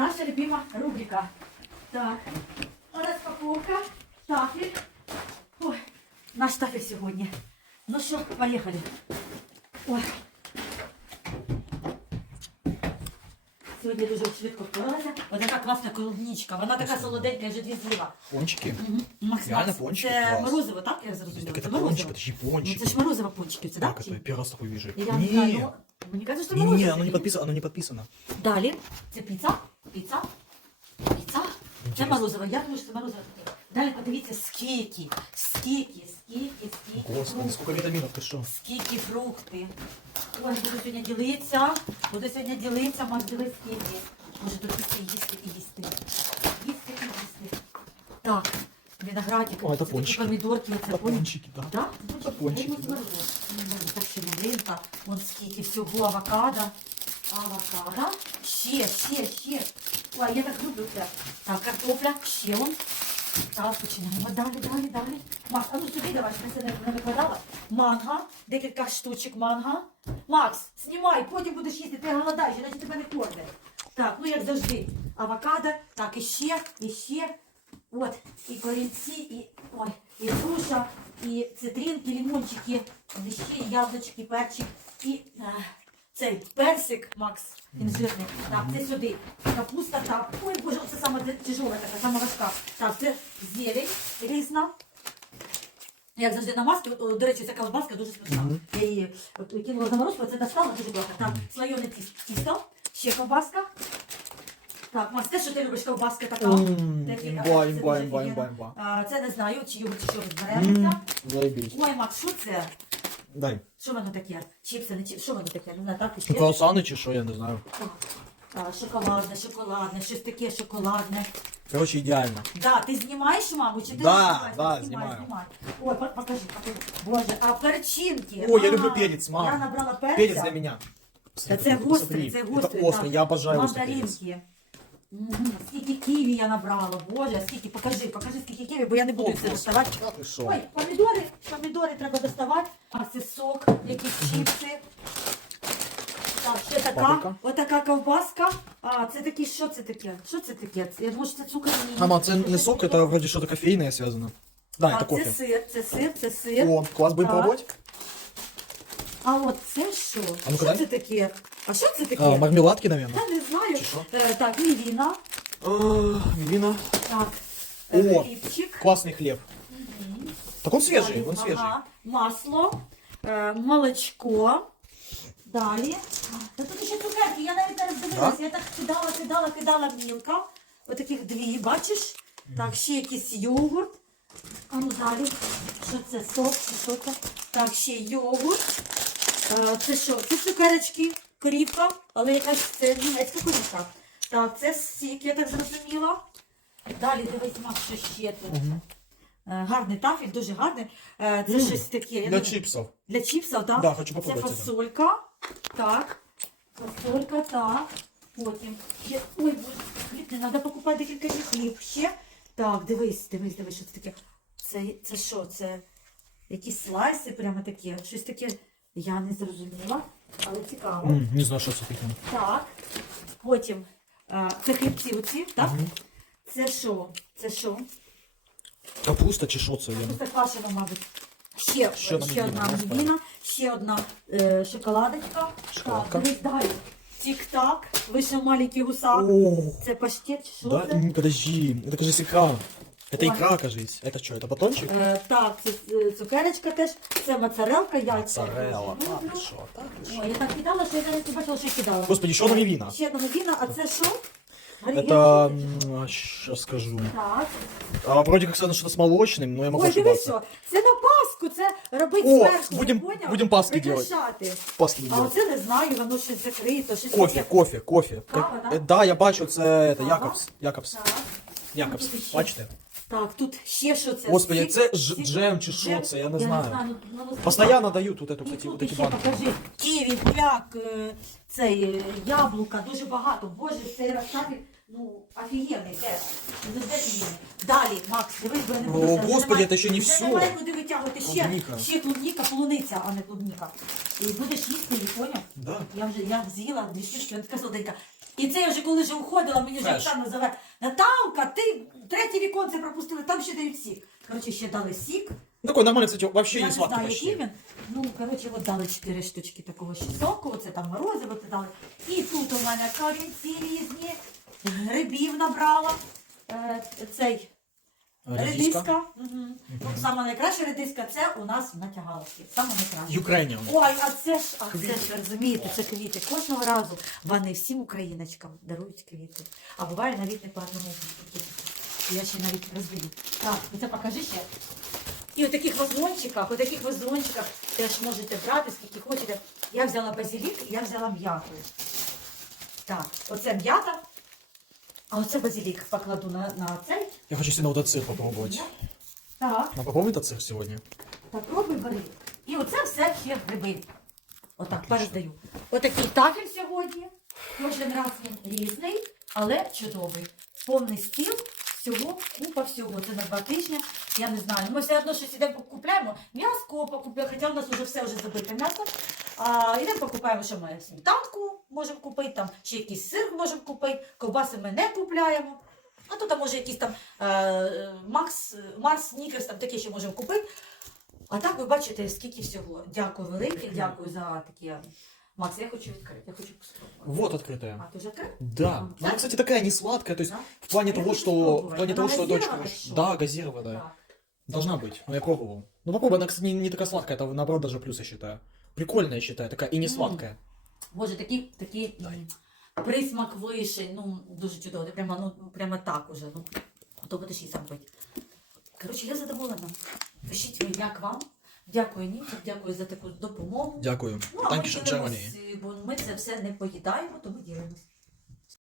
Наша любима рубрика. Так, розпаковка, тафель. Ой, наш тафель сьогодні. Ну що, поїхали. Ой. Сьогодні дуже швидко впоралася. Ось така класна клубничка. Вона така солоденька, я вже дві з'їла. Пончики? Макс, Реально Макс, пончики? Це Клас. морозиво, так? Я зрозуміла. Так Це это морозиво. пончик, это же Ну, пончик. це ж морозиво пончики, це Так, так? это я первый раз такой вижу. Я не знаю, Не, ну, мені кажуть, що не, морозиво. не, оно не подписано, оно не подписано. Далі, це піца, піца, піца. Це Интересно. морозиво, я думаю, що це морозиво таке. Далі подивіться, скільки, скільки, скільки, скільки Господи, сколько витаминов, ты что? Скільки фрукти. Ой, буду сьогодні ділитися, буду сьогодні ділитися, Маш, дивись скільки. Може тут їсти, їсти і їсти. Їсти і їсти. Так, виноградик. О, це такі пончики. Помідорки, оце Это пончики. пончики, да. Да? Це пончики, да. Так ще новинка. Вон скільки всього авокадо. Авокадо. Ще, ще, ще. Ой, я так люблю це. Так, картопля, ще он. Так, починаємо. Далі, далі, далі. Макс, а ну сюди давай, щоб я це не, викладала. Манго, декілька штучок манго. Макс, знімай, потім будеш їсти, ти голодаєш, іначе тебе не кормлять. Так, ну як завжди. Авокадо, так, і ще, і ще. От, і корінці, і, ой, і груша, і цитринки, лимончики, лищі, яблучки, перчик, і е, цей персик, Макс, він жирний. Так, це сюди. Капуста, так. Ой, боже, це саме тяжола така, саме важка. Так, це зелень різна. Як завжди на маски, О, до речі, ця колбаска дуже смачна. Я її от, кинула в заморозку, це достала дуже добре. Так, слоєне тіс- тісто, ще колбаска. Так, Макс, те, що ти любиш колбаска така. М, Такі, імба, це імба, дуже імба, офігенно. імба, імба. А, Це не знаю, чи його чи що розберемося. Ой, Макс, що це? Дай. Що воно таке? Чіпси, не чіпси, що воно таке? Не знаю, так і ще. Круассаны чи що, я не знаю. А, Шоколадне, шоколадне, щось таке шоколадне. Короче, идеально. Да, ти знімаєш, маму, чи ти Да, не знімаєш? да, Ти знімаю. знімай. Ой, по- покажи, покажи. Боже, а перчинки. Ой, я А, люблю перец, мам. Я набрала перця. Перец для меня. Та це Посмотри, гострий, це гострий. Это острый, так. я обожаю острый перец. Мандаринки. Скільки ківі я набрала, боже, скільки, покажи, покажи, скільки ківі, бо я не буду все доставати. Ой, помідори, помідори треба доставати, а це сок, якісь чіпси. Так, ще така, отака ковбаска. А, це такі, що це таке? Що це таке? Я думаю, що це цукор. Мама, це не сок, таке. это вроде что-то кофейное связано. Да, це кофе. сир, це сир, це сир. О, класс, будем Так. пробовать? А от це що? А ну-ка що це таке? А що це таке? А, мармеладки, наверное. Я не знаю. Чи що? Е, так, мівіна. Вина. Так, е, О, хлібчик. Классный хлеб. Так он свежий, Далі, он свежий. Ага, масло, е, молочко. Далі. Та тут ще цукерки, я навіть не роздивилася. Я так кидала, кидала, кидала мілка. Отаких дві, бачиш? Так, ще якийсь йогурт. А ну далі. Що це? Сок, чи що це? Так, ще йогурт. Е, Це що? Це цукерочки, корівка, але якась це німецька корівка. Так, це сік, я так зрозуміла. Далі дивись, Макс, що ще тут. Е, Гарний тафель, дуже гарний. Е, Це Мм, щось таке. я Для не- чипсов. Для чіпсів, так? Да, хочу Це попробувати фасолька. Так. Фасолька, так. Потім ще. Ой, хліб не треба покупати декілька днів хліб ще. Так, дивись, дивись, дивись, що це таке. Це, це що? Це якісь слайси прямо такі. Щось таке я не зрозуміла, але цікаво. М, Не знаю, что это такое. Так. Потім а, це хлібці оці, так? Мгм. Це що? Це що? Капуста чи що це? Я... Це квашено, мабуть. Ще, Ще одна ще одна мівіна, мівіна, ще одна е, шоколадочка. Шоколадка. Так, дивись далі. Тік-так, вийшов маленький гусак. О, Це паштет, чи що да, це? м, подожди, это, кажется, икра. Это Ой. икра, кажись. Это что, это батончик? Е, так, це е, цукерочка теж, це моцарелка, яйця. Моцарелла. Дуже Так, люблю. ти що, так, ти що? Ой, я так кидала, що я навіть не бачила, що я кидала. Господи, еще одна мивина. Ще одна мівіна, а це що? Это, сейчас скажу. Так. А, вроде как сказано что-то с молочным, но я могу Ой, дивись, ошибаться. що? Це на Пасху, це робить О, зверху, будем- поняв? будем Пасхи делать. Прикрашати. Паски А делать. оце не знаю, воно щось закрито, щось Кофе, таке. кофе, кофе. Кава, Как- да? э, Да, я бачу, це это, Кава. Якобс. Якобс. Так. Якобс. Тут ще. Бачите? Так, тут ще що це? Господи, Сік- це ж- сік- джем чи що джем? це, я не знаю. ну, ну, ну, Постоянно дають вот эту, І такі, тут вот такі ще банки. покажи. Ківі, пляк, е, цей, е, яблука, дуже багато. Боже, цей розставі, ну, офігенний теж. Ну, це офігенний. Далі, Макс, дивись, бо я не О, буду. Господи, це ще не всьо. Немає куди витягувати. Ще, Клубніка. ще клубніка, полуниця, а не клубніка. І будеш їсти її, поняв? Да. Я вже я з'їла дві штучки, вона така солоденька. І це я вже коли вже уходила, мені вже Фреш. Оксана зове, Наталка, ти третє віконце пропустила, там ще дають сік. Коротше, ще дали сік. Ну, такой нормальный, кстати, вообще Я не не сладкий знаю, який почти. він. Ну, коротше, от дали 4 штучки такого ще соку, оце там морозиво це дали. І тут у мене корінці різні, грибів набрала. Е, цей редиска. Мгм. Ну, саме найкраща редиска це у нас на тягалці. Саме найкраще. Ukrainian. Ой, а це ж, а це ж, розумієте, це квіти. Кожного разу вони всім україночкам дарують квіти. А буває навіть не по одному. Я ще навіть роздаю. Так, ну це покажи ще. І у таких вазончиках, у таких вазончиках теж можете брати, скільки хочете. Я взяла базилік, я взяла м'яту. Так, оце м'ята, а оце базилік покладу на, на цей. Я хочу сегодня вот этот сыр попробовать. Так. А попробуй этот сыр сегодня. Так, пробуй бери. І оце все ще гриби. Отак, передаю. Отакий тафель сьогодні. Кожен раз він різний, але чудовий. Повний стіл, всього, купа всього. Це на два тижні. Я не знаю. Ми все одно щось ідемо купляємо. М'яско покупляємо, хоча в нас вже все вже забите м'ясо. А, ідемо покупаємо, що ми сметанку можемо купити, там ще якийсь сир можемо купити, ковбаси ми не купляємо. А то там може якийсь там е, Макс, Марс, Снікерс, там таке ще можемо купити. А так ви бачите, скільки всього. Дякую велике, дякую за такі. Макс, я хочу відкрити, я хочу спробувати. Вот открытая. А, ти вже відкрив? Да. А, Ну, она, кстати, такая не сладкая, то есть Да? в плане Я того, хочу что... В попробовать. плане того, Она что дочка... газированная, что? Да, газированная. Так. Должна быть. Но я пробовал. Ну попробуй, она, кстати, не, не такая сладкая, это наоборот даже плюс, я считаю. Прикольная, я считаю, такая и не М. сладкая. Боже, такий, такий присмак вишень, ну, дуже чудово. Прямо, ну, прямо так уже. Ну, то будеш її сам пити. Коротше, я задоволена. Пишіть мені, як вам. Дякую, Ніці, дякую за таку допомогу. Дякую. Ну, а ми ділимось, бо ми це все не поїдаємо, то ми ділимось.